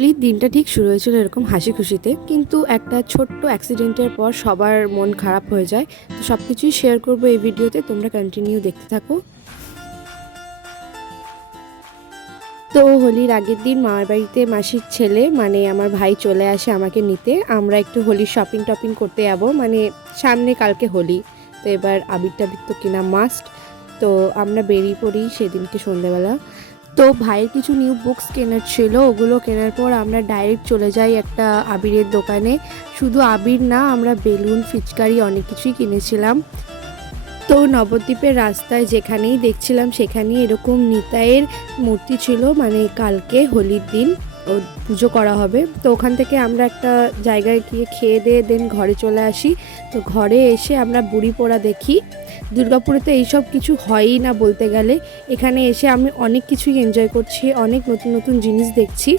হোলির দিনটা ঠিক শুরু হয়েছিল এরকম হাসি খুশিতে, কিন্তু একটা ছোট্ট অ্যাক্সিডেন্টের পর সবার মন খারাপ হয়ে যায়। তো সব কিছুই শেয়ার করবো এই ভিডিওতে, তোমরা কন্টিনিউ দেখতে থাকো। তো হোলির আগের দিন মামার বাড়িতে মাসির ছেলে মানে আমার ভাই চলে আসে আমাকে নিতে। আমরা একটু হোলির শপিং টপিং করতে যাবো, মানে সামনে কালকে হোলি, তো এবার আবির টাবির তো কেনা মাস্ট। তো আমরা বেরিয়ে পড়ি সেদিনকে সন্ধ্যেবেলা। তো ভাইয়ের কিছু নিউ বুকস কেনার ছিল, ওগুলো কেনার পর আমরা ডাইরেক্ট চলে যাই একটা আবিরের দোকানে। শুধু আবির না, আমরা বেলুন, ফিচকারি অনেক কিছুই কিনেছিলাম। তো নবদ্বীপের রাস্তায় যেখানেই দেখছিলাম সেখানেই এরকম নিতাইয়ের মূর্তি ছিল, মানে কালকে হোলির দিন ও পুজো করা হবে। তো ওখান থেকে আমরা একটা জায়গায় গিয়ে খেয়ে দিয়ে দেন ঘরে চলে আসি। তো ঘরে এসে আমরা বুড়ি পোড়া দেখি। দুর্গাপুরে তো এইসব কিছু হয়ই না বলতে গেলে, এখানে এসে আমি অনেক কিছুই এনজয় করছি, অনেক নতুন নতুন জিনিস দেখছি।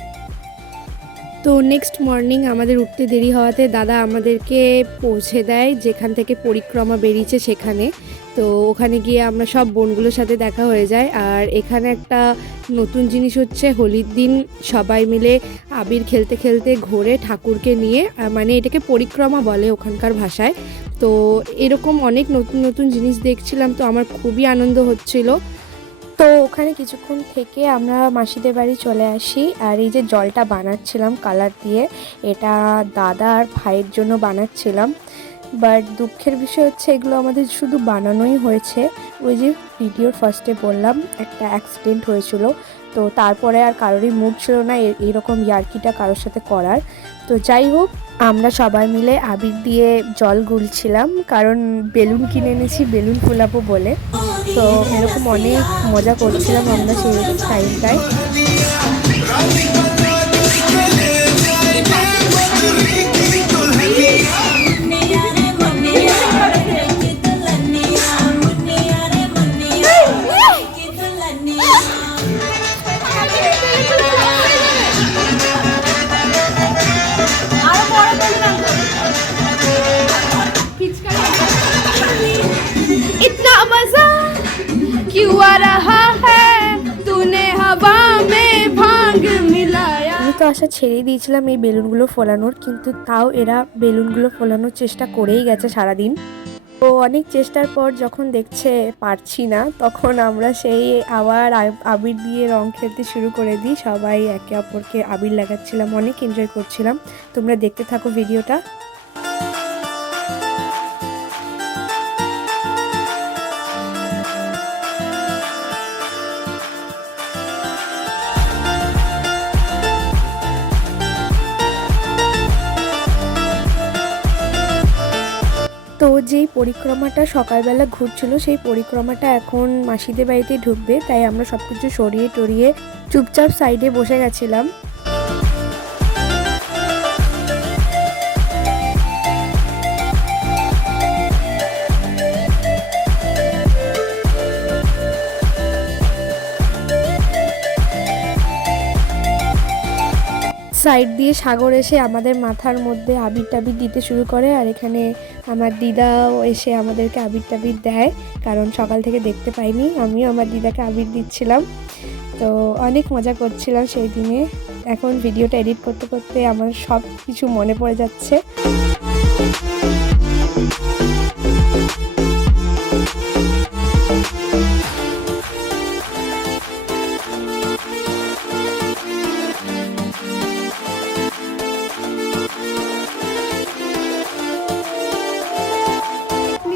তো নেক্সট মর্নিং আমাদের উঠতে দেরি হওয়াতে দাদা আমাদেরকে পৌঁছে দেয় যেখান থেকে পরিক্রমা বেরিয়েছে সেখানে। তো ওখানে গিয়ে আমরা সব বোনগুলোর সাথে দেখা হয়ে যায়। আর এখানে একটা নতুন জিনিস হচ্ছে, হোলির দিন সবাই মিলে আবির খেলতে খেলতে ঘোরে ঠাকুরকে নিয়ে, মানে এটাকে পরিক্রমা বলে ওখানকার ভাষায়। তো এরকম অনেক নতুন নতুন জিনিস দেখছিলাম, তো আমার খুবই আনন্দ হচ্ছিল। তো ওখানে কিছুক্ষণ থেকে আমরা মাসিদের বাড়ি চলে আসি। আর এই যে জলটা বানাচ্ছিলাম কালার দিয়ে, এটা দাদা আর ভাইয়ের জন্য বানাচ্ছিলাম। বাট দুঃখের বিষয় হচ্ছে এগুলো আমাদের শুধু বানানোই হয়েছে। ওই যে ভিডিওর ফার্স্টে বললাম একটা অ্যাক্সিডেন্ট হয়েছিল, তো তারপরে আর কারোরই মুড ছিল না এইরকম ইয়ার্কিটা কারোর সাথে করার। তো যাই হোক, আমরা সবাই মিলে আবির দিয়ে জল গুলছিলাম, কারণ বেলুন কিনে এনেছি বেলুন ফুলাবো বলে। তো এরকম অনেক মজা করছিলাম আমরা সেই টাইমটায়। इतना मजा क्यों आ रहा है तूने हवा में भांग मिलाया। আমি তো আশা ছেড়েই দিয়েছিলাম এই বেলুনগুলো ফোলানোর, কিন্তু তাও এরা বেলুনগুলো ফোলানোর চেষ্টা করেই গেছে সারাদিন। তো অনেক চেষ্টার পর যখন দেখছে পারছি না, তখন আমরা সেই আবার আবির দিয়ে রং খেলতে শুরু করে দিই। সবাই একে অপরকে আবির লাগাচ্ছিলাম, অনেক এনজয় করছিলাম। তোমরা দেখতে থাকো ভিডিওটা। তো যেই পরিক্রমাটা সকালবেলা ঘুরছিল, সেই পরিক্রমাটা এখন মাসিদের বাড়িতে ঢুকবে, তাই আমরা সব কিছু সরিয়ে টরিয়ে চুপচাপ সাইডে বসে গেছিলাম। সাইড দিয়ে সাগর এসে আমাদের মাথার মধ্যে আবির টাবির দিতে শুরু করে। আর এখানে আমার দিদাও এসে আমাদেরকে আবির টাবির দেয়, কারণ সকাল থেকে দেখতে পাইনি। আমিও আমার দিদাকে আবির দিচ্ছিলাম। তো অনেক মজা করছিলাম সেই দিনে। এখন ভিডিওটা এডিট করতে করতে আমার সব কিছু মনে পড়ে যাচ্ছে।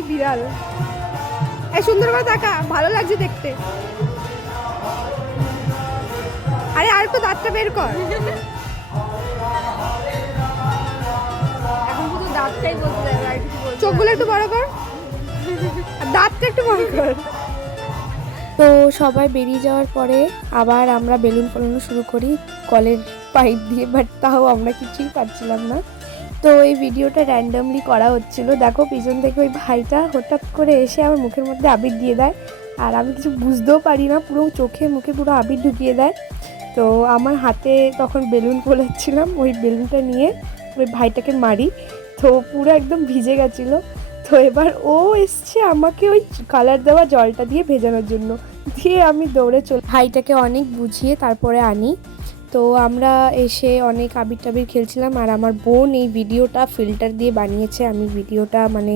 বিড়াল এই সুন্দর করে দেখা, ভালো লাগছে দেখতে। আরে আর একটু দাঁতটা বের কর। এখন শুধু দাঁতটাই বলতে হবে, আর কিছু বলতে। চোখগুলো একটু বড় কর, আর দাঁতটা একটু বড় কর। তো সবাই বেরিয়ে যাওয়ার পরে আবার আমরা বেলুন ফোলানো শুরু করি কলের পাইপ দিয়ে, বাট তাও আমরা কিছুই পারছিলাম না। তো এই ভিডিওটা র্যান্ডামলি করা হচ্ছিল। দেখো পিছন থেকে ওই ভাইটা হঠাৎ করে এসে আমার মুখের মধ্যে আবির দিয়ে দেয়, আর আমি কিছু বুঝতেও পারি না, পুরো চোখে মুখে পুরো আবির ঢুকিয়ে দেয়। তো আমার হাতে তখন বেলুন ফোলাচ্ছিলাম, ওই বেলুনটা নিয়ে ওই ভাইটাকে মারি, তো পুরো একদম ভিজে গেছিলো। তো এবার ও এসছে আমাকে ওই কালার দেওয়া জলটা দিয়ে ভেজানোর জন্য, দিয়ে আমি দৌড়ে ভাইটাকে অনেক বুঝিয়ে তারপরে আনি। তো আমরা এসে অনেক আবির টাবির খেলছিলাম, আর আমার বোন এই ভিডিওটা ফিল্টার দিয়ে বানিয়েছে। আমি ভিডিওটা মানে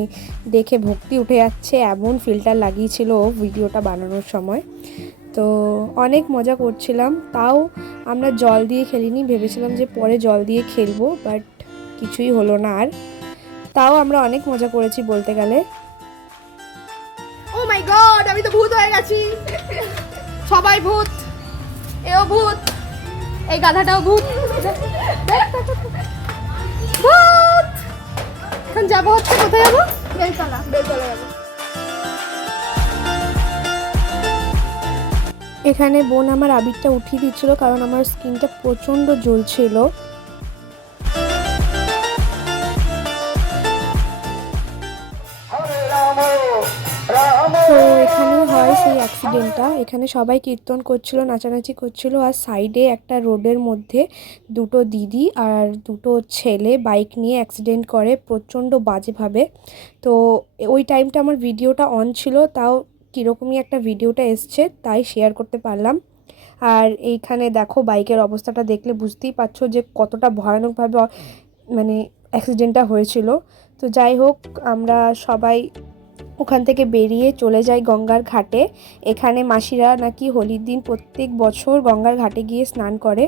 দেখে ভক্তি উঠে যাচ্ছে, এমন ফিল্টার লাগিয়েছিল ভিডিওটা বানানোর সময়। তো অনেক মজা করছিলাম। তাও আমরা জল দিয়ে খেলিনি, ভেবেছিলাম যে পরে জল দিয়ে খেলবো, বাট কিছুই হলো না। আর তাও আমরা অনেক মজা করেছি বলতে গেলে। ও মাই গড, আমি তো ভূত হয়ে গেছি। সবাই ভূত, এও ভূত, এই গাধাটাও ভূত। ভূত এখন যাবো হচ্ছে, কোথায় যাবো? বেলতলা, বেলতলা যাবো। এখানে বোন আমার আবিরটা উঠিয়ে দিচ্ছিল, কারণ আমার স্কিনটা প্রচণ্ড জ্বলছিল। তো এখানে হয় সেই অ্যাক্সিডেন্টটা। এখানে সবাই কীর্তন করছিল, নাচানাচি করছিল, আর সাইডে একটা রোডের মধ্যে দুটো দিদি আর দুটো ছেলে বাইক নিয়ে অ্যাক্সিডেন্ট করে প্রচণ্ড বাজেভাবে। তো ওই টাইমটা আমার ভিডিওটা অন ছিল, তাও কীরকমই একটা ভিডিওটা এসছে তাই শেয়ার করতে পারলাম। আর এইখানে দেখো বাইকের অবস্থাটা দেখলে বুঝতেই পারছো যে কতটা ভয়ানকভাবে মানে অ্যাক্সিডেন্টটা হয়েছিল। তো যাই হোক, আমরা সবাই ওখান থেকে বেরিয়ে চলে যাই গঙ্গার ঘাটে। এখানে মাসিরা নাকি হোলির দিন প্রত্যেক বছর গঙ্গার ঘাটে গিয়ে স্নান করে।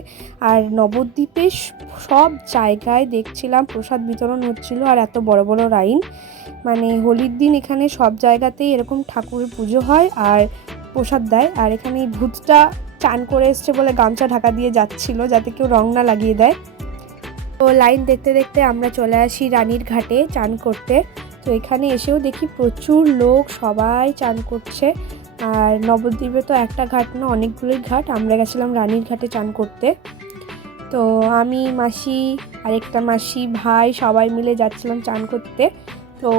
আর নবদ্বীপে সব জায়গায় দেখছিলাম প্রসাদ বিতরণ হচ্ছিল, আর এত বড় বড় লাইন। মানে হোলির দিন এখানে সব জায়গাতেই এরকম ঠাকুরের পুজো হয় আর প্রসাদ দেয়। আর এখানে এই ভূতটা চান করে এসছে বলে গামছা ঢাকা দিয়ে যাচ্ছিল যাতে কেউ রং না লাগিয়ে দেয়। তো লাইন দেখতে দেখতে আমরা চলে আসি রানীর ঘাটে চান করতে। তো এখানে এসেও দেখি প্রচুর লোক, সবাই চান করছে। আর নবদ্বীপে তো একটা ঘাট না, অনেকগুলোই ঘাট। আমরা গেছিলাম রানীর ঘাটে চান করতে। তো আমি, মাসি, আরেকটা মাসি, ভাই সবাই মিলে যাচ্ছিলাম চান করতে। তো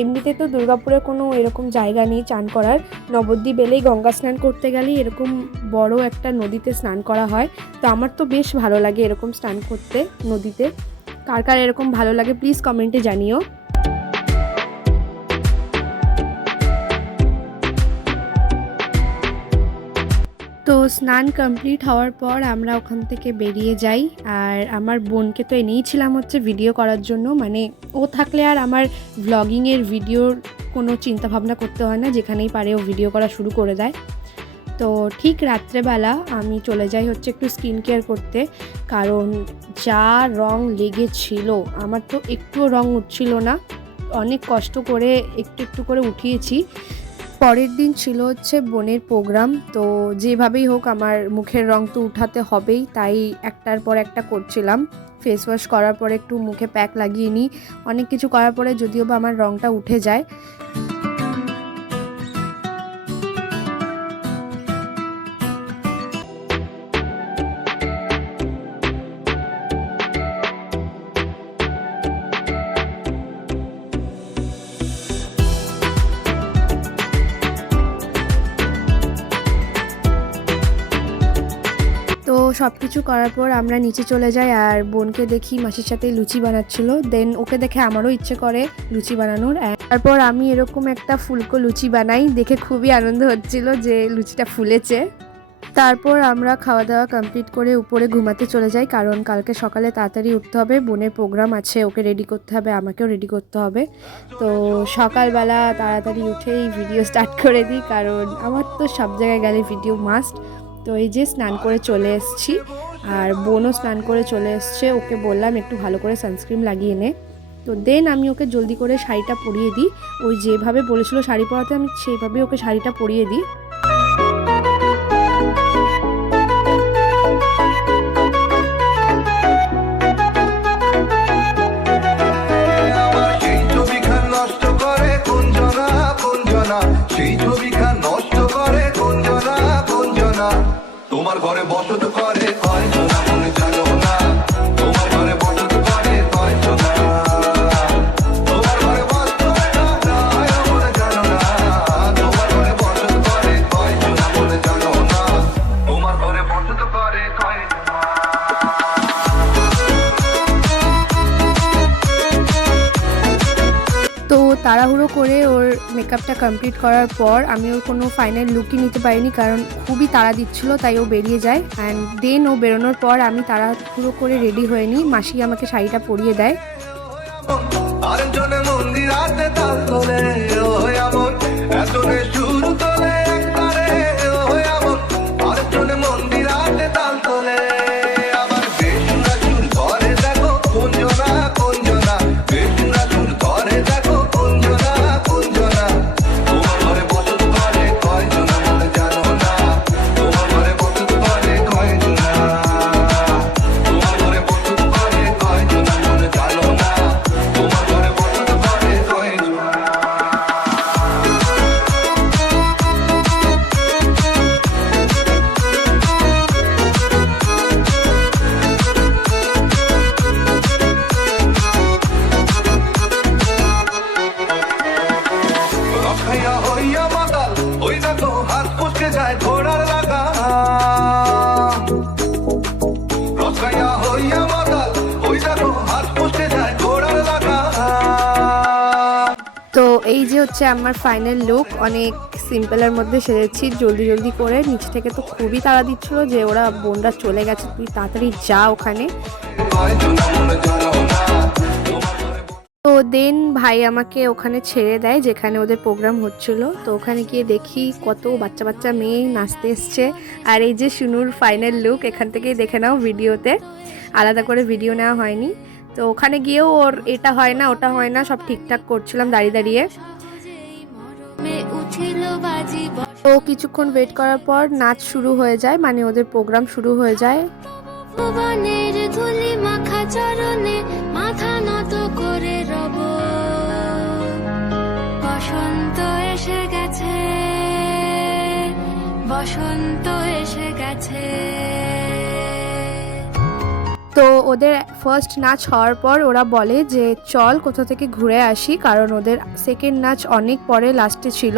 এমনিতে তো দুর্গাপুরে কোনো এরকম জায়গা নেই চান করার। নবদ্বীপ এলেই গঙ্গা স্নান করতে গেলেই এরকম বড় একটা নদীতে স্নান করা হয়। তো আমার তো বেশ ভালো লাগে এরকম স্নান করতে নদীতে। কার কার এরকম ভালো লাগে প্লিজ কমেন্টে জানিও। তো স্নান কমপ্লিট হওয়ার পর আমরা ওখান থেকে বেরিয়ে যাই। আর আমার বোনকে তো এনেইছিলাম হচ্ছে ভিডিও করার জন্য, মানে ও থাকলে আর আমার ভ্লগিংয়ের ভিডিওর কোনো চিন্তাভাবনা করতে হয় না, যেখানেই পারে ও ভিডিও করা শুরু করে দেয়। তো ঠিক রাত্রেবেলা আমি চলে যাই হচ্ছে একটু স্কিন কেয়ার করতে, কারণ যা রং লেগেছিল আমার তো একটুও রং উঠছিল না। অনেক কষ্ট করে একটু একটু করে উঠিয়েছি। পরের দিন ছিল হচ্ছে বোনের প্রোগ্রাম। তো যেভাবেই হোক আমার মুখের রং তো উঠাতে হবেই, তাই একটার পর একটা করছিলাম। ফেস ওয়াশ করার পরে একটু মুখে প্যাক লাগিয়ে নিই, অনেক কিছু করার পরে যদিও বা আমার রংটা উঠে যায়। তো সব কিছু করার পর আমরা নিচে চলে যাই, আর বোনকে দেখি মাসির সাথে লুচি বানাচ্ছিল। দেন ওকে দেখে আমারও ইচ্ছে করে লুচি বানানোর। তারপর আমি এরকম একটা ফুলকো লুচি বানাই, দেখে খুবই আনন্দ হচ্ছিল যে লুচিটা ফুলেছে। তারপর আমরা খাওয়া দাওয়া কমপ্লিট করে উপরে ঘুমাতে চলে যাই, কারণ কালকে সকালে তাড়াতাড়ি উঠতে হবে। বোনের প্রোগ্রাম আছে, ওকে রেডি করতে হবে, আমাকেও রেডি করতে হবে। তো সকালবেলা তাড়াতাড়ি উঠেই ভিডিও স্টার্ট করে দিই, কারণ আমার তো সব জায়গায় গেলে ভিডিও মাস্ট। তো এই যে স্নান করে চলে এসেছি, আর বোনও স্নান করে চলে এসছে। ওকে বললাম একটু ভালো করে সানস্ক্রিন লাগিয়ে নে। তো দেন আমি ওকে জলদি করে শাড়িটা পরিয়ে দিই। ওই যেভাবে বলেছিল শাড়ি পরাতে, আমি সেইভাবে ওকে শাড়িটা পরিয়ে দিই। তোমার ঘরে বসত করে কয়জনা মনে জানো না, তোমার ঘরে বসত করে কয়জনা, তোমার ঘরে বসত করে না মনে জানো না, তোমার ঘরে বসত করে তাড়াহুড়ো করে ওর মেকআপটা কমপ্লিট করার পর আমি ওর কোনো ফাইনাল লুকই নিতে পারিনি, কারণ খুবই তাড়া দিচ্ছিলো, তাই ও বেরিয়ে যায়। অ্যান্ড দেন ও বেরোনোর পর আমি তাড়াহুড়ো করে রেডি হয়ে নিই, মাসি আমাকে শাড়িটা পরিয়ে দেয়। আরেকজনে মন্দিরাতে তাল তোলে ও এমন এতনে সুর তোলে একবারে ও এমন আরেকজনে মন্দিরাতে তাল তোলে আমার বেশুরা সুর ধরে দেখো কুঞ্জনা কুঞ্জনা বেশুরা সুর ধরে দেখো কুঞ্জনা কুঞ্জনা তোমার ঘরে বসত করে কয়জনা বলে জানো না তোমার ঘরে বসত করে কয়জনা তোমার ঘরে বসত করে কয়জনা বলে জানো না তোমার ঘরে বসত করে কয়জনা। রখাইয়া হইয়া মাতাল ওই দেখো হাত পুষকে যায় ঘোড়ার লাগা রখাইয়া হইয়া মাতাল ওই দেখো হাত পুষকে যায় ঘোড়ার লাগা। তো এই যে হচ্ছে আমার ফাইনাল লুক, অনেক সিম্পলের মধ্যে সেরেছি জলদি জলদি করে। নিচ থেকে তো খুবই তাড়া দিচ্ছিল যে ওরা বোনরা চলে গেছে, তুই তাড়াতাড়ি যা ওখানে। কয়জনা মনে জানো না তো দেন ভাই আমাকে ওখানে ছেড়ে দেয় যেখানে ওদের প্রোগ্রাম হচ্ছিল। তো ওখানে গিয়ে দেখি কত বাচ্চা বাচ্চা মেয়ে নাচতে এসছে। আর এই যে শুনুর ফাইনাল লুক, এখান থেকেই দেখে নাও ভিডিওতে, আলাদা করে ভিডিও নেওয়া হয়নি। তো ওখানে গিয়েও ওর এটা হয় না ওটা হয় না সব ঠিকঠাক করছিলাম দাঁড়িয়ে দাঁড়িয়ে। তো কিছুক্ষণ ওয়েট করার পর নাচ শুরু হয়ে যায়, মানে ওদের প্রোগ্রাম শুরু হয়ে যায়। ভুবনের ধুলি মাখা চরণে মাথা নত করে রব বসন্ত এসে গেছে বসন্ত এসে গেছে। তো ওদের ফার্স্ট নাচ হওয়ার পর ওরা বলে যে চল কোথা থেকে ঘুরে আসি, কারণ ওদের সেকেন্ড নাচ অনেক পরে লাস্টে ছিল।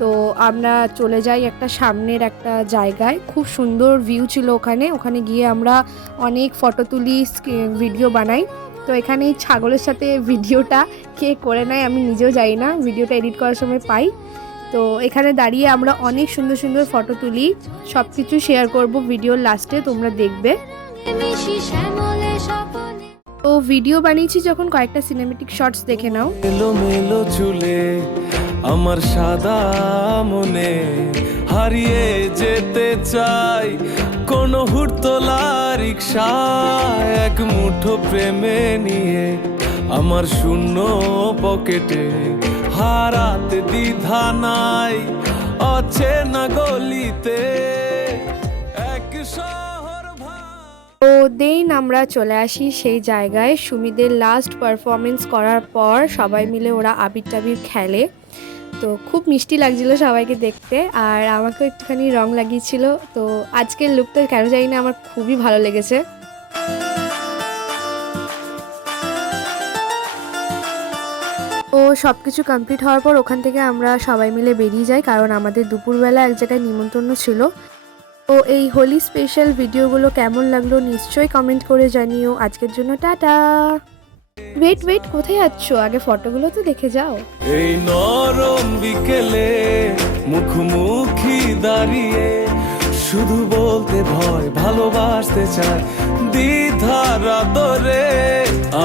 তো আমরা চলে যাই একটা সামনের একটা জায়গায়, খুব সুন্দর ভিউ ছিল ওখানে। ওখানে গিয়ে আমরা অনেক ফটো তুলি, ভিডিও বানাই। তো এখানে এই ছাগলের সাথে ভিডিওটা কে করে নেয় আমি নিজেও জানি না, ভিডিওটা এডিট করার সময় পাই। তো এখানে দাঁড়িয়ে আমরা অনেক সুন্দর সুন্দর ফটো তুলি, সব কিছু শেয়ার করব ভিডিওর লাস্টে, তোমরা দেখবে। মিশি শ্যামলে স্বপনে তো ভিডিও বানিয়েছি যখন কয়েকটা সিনেমেটিক শর্টস দেখে নাও। মেলো মেলো চুলে আমার সাদা মনে হারিয়ে যেতে চাই কোন হুড়তোলা রিক্সা এক মুঠো প্রেমে নিয়ে আমার শূন্য পকেটে হারাতে দ্বিধা নাই অচেনা গলিতে এক শহর তো দেন আমরা চলে আসি সেই জায়গায়। সুমিদের লাস্ট পারফরমেন্স করার পর সবাই মিলে ওরা আবির টাবির খেলে। তো খুব মিষ্টি লাগছিল সবাইকে দেখতে, আর আমাকেও একটুখানি রং লাগিয়েছিল। তো আজকের লুকটা কেন জানি না আমার খুবই ভালো লেগেছে। ও সব কিছু কমপ্লিট হওয়ার পর ওখান থেকে আমরা সবাই মিলে বেরিয়ে যাই, কারণ আমাদের দুপুরবেলা এক জায়গায় নিমন্ত্রণ ছিল। তো এই হোলি স্পেশাল ভিডিওগুলো কেমন লাগলো নিশ্চয়ই কমেন্ট করে জানিও। আজকের জন্য টাটা। ওয়েট কোথায় যাচ্ছ, আগে ফটোগুলো তো দেখে যাও। এই নরম বিকেলে মুখোমুখি দাঁড়িয়ে শুধু বলতে ভয় ভালোবাসতে চাই দ্বিধার আদরে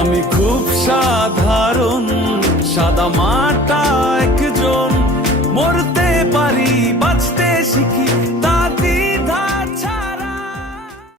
আমি খুব সাধারণ সাদা মাটা একজন মরতে পারি বাঁচতে